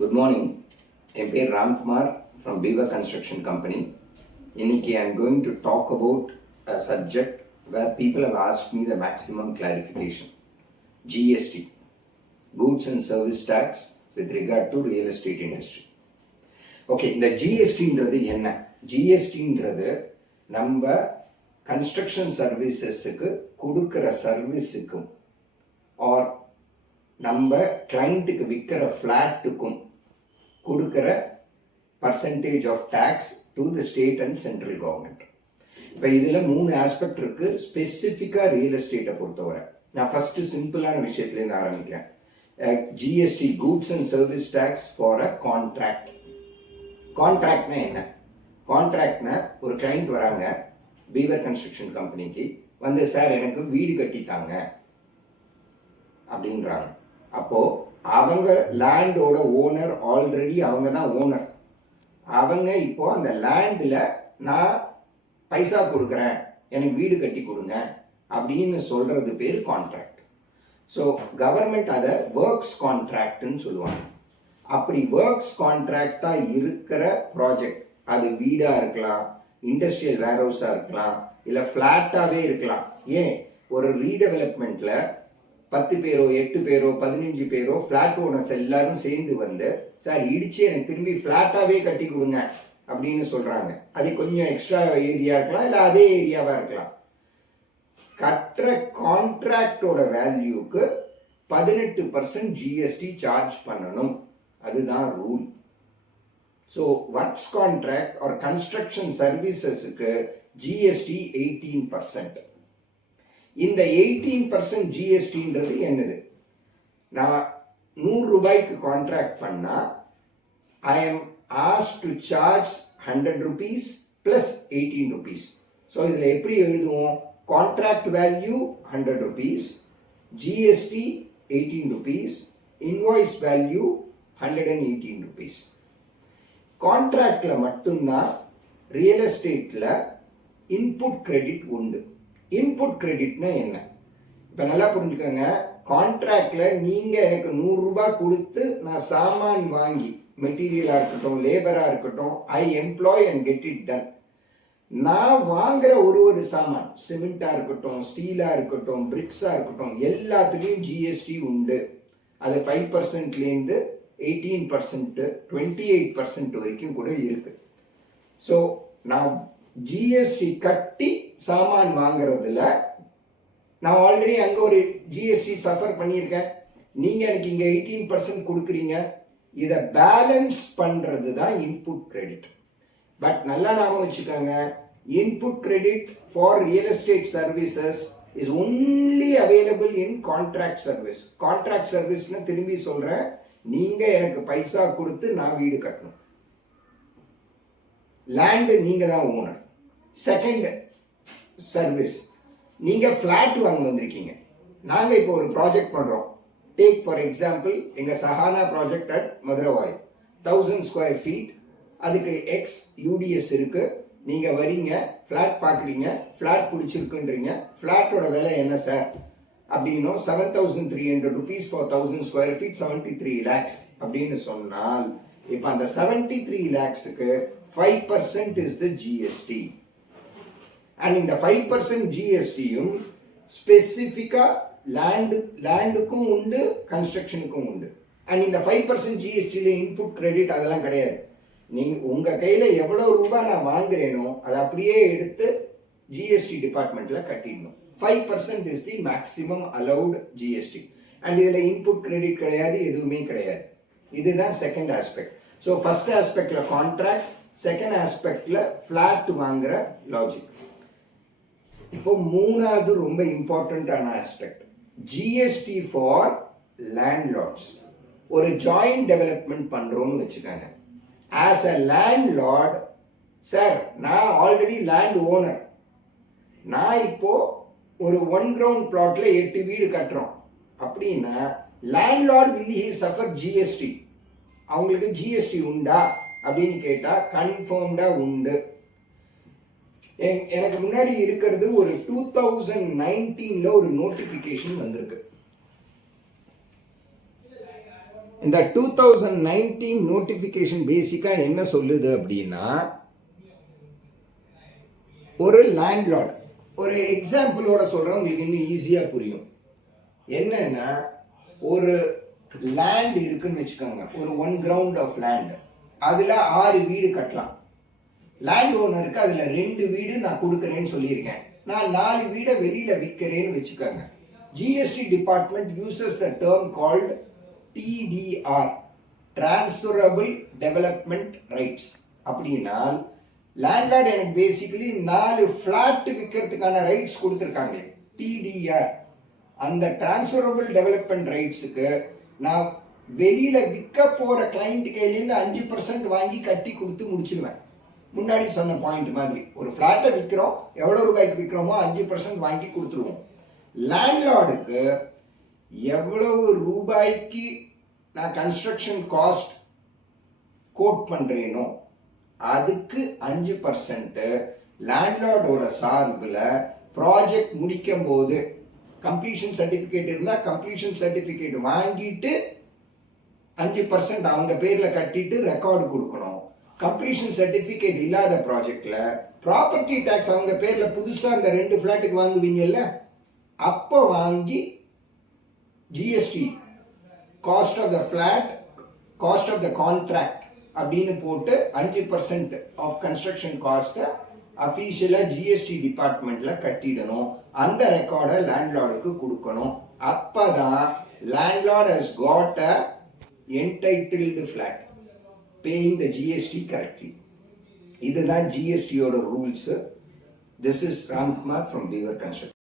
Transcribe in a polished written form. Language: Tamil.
Good morning. என் பேர் Ramkumar from Beaver Construction Company. இன்னைக்கு I am going to talk about a subject where people have asked me the maximum clarification. GST, Goods and Service Tax with regard to real estate industry. Okay, இந்த GSTன்றது என்ன? GSTன்றது நம்ம கன்ஸ்ட்ரக்ஷன் சர்வீசஸுக்கு கொடுக்குற சர்வீஸுக்கும் ஆர் நம்ம கிளைண்ட்டுக்கு விற்கிற ஃப்ளாட்டுக்கும் கொடுக்குற percentage of tax to the state and central government. இப்போ இதில் 3 ஆஸ்பெக்ட் இருக்குது ஸ்பெசிஃபிக்காக ரியல் எஸ்டேட்டை பொறுத்தவரை. நான் ஃபஸ்ட்டு சிம்பிளான விஷயத்துலேருந்து ஆரம்பிக்கிறேன். GST, goods and service tax for a contract. கான்ட்ராக்ட்னா என்ன? கான்ட்ராக்ட்னா ஒரு கிளைண்ட் வராங்க பீவர் கன்ஸ்ட்ரக்ஷன் கம்பெனிக்கு வந்து, சார் எனக்கு வீடு கட்டித்தாங்க அப்படின்றாங்க. அப்போது அவங்க லேண்டோட ஓனர், ஆல்ரெடி அவங்க தான் ஓனர். அவங்க இப்போ அந்த லேண்டில் நான் பைசா கொடுக்குறேன், எனக்கு வீடு கட்டி கொடுங்க அப்படின்னு சொல்கிறது பேர் கான்ட்ராக்ட். ஸோ கவர்மெண்ட் அதை ஒர்க்ஸ் கான்ட்ராக்ட்னு சொல்லுவாங்க. அப்படி ஒர்க்ஸ் கான்ட்ராக்டாக இருக்கிற ப்ராஜெக்ட், அது வீடாக இருக்கலாம், இண்டஸ்ட்ரியல் வேர்ஹவுஸாக இருக்கலாம், இல்லை ஃப்ளாட்டாகவே இருக்கலாம். ஏன் ஒரு ரீடெவலப்மெண்ட்டில் 10 பேரோ 8 பேரோ 15 பேரோ ஃப்ளாட் ஓனர்ஸ் எல்லாரும் சேர்ந்து வந்து, சார் இடிச்சு எனக்கு திரும்பி ஃப்ளாட்டாகவே கட்டி கொடுங்க அப்படின்னு சொல்கிறாங்க. அது கொஞ்சம் எக்ஸ்ட்ரா ஏரியா இருக்கலாம், இல்லை அதே ஏரியாவாக இருக்கலாம். கட்டுற கான்ட்ராக்டோட வேல்யூக்கு 18% ஜிஎஸ்டி சார்ஜ் பண்ணணும். அதுதான் ரூல். ஸோ ஒர்க்ஸ் கான்ட்ராக்ட் ஒரு கன்ஸ்ட்ரக்ஷன் சர்வீசஸுக்கு ஜிஎஸ்டி 18%. இந்த 18% ஜிஎஸ்டின்றது என்னது? நான் 100 ரூபாய்க்கு கான்ட்ராக்ட் பண்ணால் I am asked to charge 100 rupees plus 18 rupees. So இதில் எப்படி எழுதுவோம்? Contract value 100 rupees, GST 18 rupees, invoice value 118 rupees. கான்ட்ராக்டில் மட்டும்தான் ரியல் எஸ்டேட்டில் இன்புட் கிரெடிட் உண்டு. இன்புட் கிரெடிட்னா என்ன? இப்போ நல்லா புரிஞ்சுக்கோங்க. கான்ட்ராக்டில் நீங்கள் எனக்கு 100 ரூபாய் கொடுத்து நான் சாமான் வாங்கி, மெட்டீரியலாக இருக்கட்டும், லேபராக இருக்கட்டும், I employ and get it done. நான் வாங்குற ஒரு சாமான், சிமெண்ட்டாக இருக்கட்டும், ஸ்டீலாக இருக்கட்டும், பிரிக்ஸாக இருக்கட்டும், எல்லாத்துலேயும் ஜிஎஸ்டி உண்டு. அது 5%லேருந்து 18%, 28% வரைக்கும் கூட இருக்கு. ஸோ நான் ஜிஎஸ்டி கட்டி சாமான் வாங்குறதுல நான் ஆல்ரெடி அங்கே ஒரு ஜிஎஸ்டி சஃபர் பண்ணியிருக்கேன். நீங்கள் எனக்கு இங்கே 18% கொடுக்குறீங்க. இதை பேலன்ஸ் பண்ணுறது தான் இன்புட் கிரெடிட். பட் நல்லா ஞாபகம் வச்சுக்கோங்க, input credit for real estate services is only available in contract service. Contract சர்வீஸ்னு திரும்பி சொல்கிறேன், நீங்கள் எனக்கு பைசா கொடுத்து நான் வீடு கட்டணும். லேண்டு நீங்கள் தான் ஓனர். செகண்ட் சர்வீஸ், நீங்கள் ஃப்ளாட் வாங்க வந்திருக்கீங்க. நாங்கள் இப்போ ஒரு ப்ராஜெக்ட் பண்ணுறோம். டேக் ஃபார் எக்ஸாம்பிள் எங்கள் Sahana project at Maduravoyal, 1000 square feet. அதுக்கு எக்ஸ் யூடிஎஸ் இருக்குது. நீங்கள் வரீங்க, ஃப்ளாட் பார்க்குறீங்க, ஃப்ளாட் பிடிச்சிருக்குன்றீங்க. ஃப்ளாட்டோட விலை என்ன சார் அப்படின்னும் 7,300 rupees for 1000 square feet, 73 lakhs அப்படின்னு சொன்னால், இப்போ அந்த 73 lakhsக்கு 5% இஸ் த ஜிஎஸ்டி. அண்ட் இந்த 5% ஜிஎஸ்டியும் ஸ்பெசிஃபிக்காக லேண்டுக்கும் உண்டு, கன்ஸ்ட்ரக்ஷனுக்கும் உண்டு. அண்ட் இந்த 5% ஜிஎஸ்டியில் இன்புட் கிரெடிட் அதெல்லாம் கிடையாது. நீங்கள் உங்கள் கையில் எவ்வளோ ரூபாய் நான் வாங்குறேனோ அதை அப்படியே எடுத்து ஜிஎஸ்டி டிபார்ட்மெண்ட்டில் கட்டிடணும். 5% is the maximum allowed GST. And இதில் இன்புட் கிரெடிட் கிடையாது, எதுவுமே கிடையாது. இதுதான் செகண்ட் ஆஸ்பெக்ட். ஸோ ஃபர்ஸ்ட் ஆஸ்பெக்டில் கான்ட்ராக்ட், செகண்ட் ஆஸ்பெக்டில் ஃப்ளாட் வாங்குற லாஜிக். இப்போ மூணாவது ரொம்ப இம்பார்ட்டண்ட்டான ஆஸ்பெக்ட், ஜிஎஸ்டி ஃபார் லேண்ட்லார்ட்ஸ். ஒரு ஜாயிண்ட் டெவலப்மெண்ட் பண்ணுறோன்னு வச்சுக்கோங்க. ஆஸ் அ லேண்ட்லார்ட், சார் நான் ஆல்ரெடி லேண்ட் ஓனர், நான் இப்போ ஒரு 1 ground பிளாட்ல 8 வீடு கட்டுறோம் அப்படின்னா, landlord will he suffer GST. அவங்களுக்கு ஜிஎஸ்டி உண்டா அப்படின்னு கேட்டால் கன்ஃபார்ம்டாக உண்டு. எனக்கு முன்னாடி இருக்கிறது ஒரு 2019 ஒரு நோட்டிஃபிகேஷன் வந்திருக்கு. இந்த 2019 நோட்டிஃபிகேஷன் பேசிக்காக என்ன சொல்லுது அப்படின்னா, ஒரு லேண்ட்லார்ட், ஒரு எக்ஸாம்பிளோட சொல்கிறேன் உங்களுக்கு இன்னும் ஈஸியாக புரியும். என்னன்னா, ஒரு லேண்ட் இருக்குன்னு வச்சுக்கோங்க, ஒரு 1 கிரவுண்ட் ஆஃப் லேண்ட், அதில் 6 வீடு கட்டலாம். லேண்ட் ஓனருக்கு அதில் 2 வீடு நான் கொடுக்குறேன்னு சொல்லியிருக்கேன். நான் 4 வீடை வெளியில் விற்கிறேன்னு வச்சுக்கோங்க. GST department uses the term called TDR, transferable development rights. அப்படின்னா லேண்ட்லார்ட் எனக்கு பேசிக்கலி 4 ஃப்ளாட் விற்கிறதுக்கான ரைட்ஸ் கொடுத்துருக்காங்களே, டிடிஆர். அந்த டிரான்ஸ்ஃபரபிள் டெவலப்மெண்ட் ரைட்ஸுக்கு நான் வெளியில் விற்க போகிற கிளைண்ட் கையிலேருந்து 5% வாங்கி கட்டி கொடுத்து முடிச்சிடுவேன். முன்னாடி சொன்ன பாயிண்ட் மாதிரி, ஒரு ஃப்ளாட்டை விற்கிறோம், எவ்வளோ ரூபாய்க்கு விற்கிறோமோ 5% வாங்கி கொடுத்துருவோம். லேண்ட்லார்டுக்கு எவ்வளவு ரூபாய்க்கு நான் கன்ஸ்ட்ரக்ஷன் காஸ்ட் கோட் பண்ணுறேனோ அதுக்கு 5% லேண்ட்லார்டோட சார்பில் ப்ராஜெக்ட் முடிக்கும் போது கம்ப்ளீஷன் சர்டிஃபிகேட் இருந்தால் கம்ப்ளீஷன் சர்டிஃபிகேட் வாங்கிட்டு 5% அவங்க பேரில் கட்டிட்டு ரெக்கார்டு கொடுக்கணும். கம்ப்ளீஷன் சர்டிஃபிகேட் இல்லாத ப்ராஜெக்டில் ப்ராப்பர்ட்டி டேக்ஸ் அவங்க பேரில் புதுசாக அந்த 2 ஃப்ளாட்டுக்கு வாங்குவீங்கல்ல, அப்போ வாங்கி GST, cost of the flat, cost of the contract அப்படின்னு போட்டு 5% ஆஃப் கன்ஸ்ட்ரக்ஷன் காஸ்ட்டை அஃபீஷியலாக ஜிஎஸ்டி டிபார்ட்மெண்ட்டில் கட்டிடணும். அந்த ரெக்கார்டை லேண்ட்லார்டுக்கு கொடுக்கணும். அப்போ தான் landlord has got a entitled flat paying the GST correctly. இதுதான் ஜிஎஸ்டியோட rules. This is Ramkumar from Beaver construction.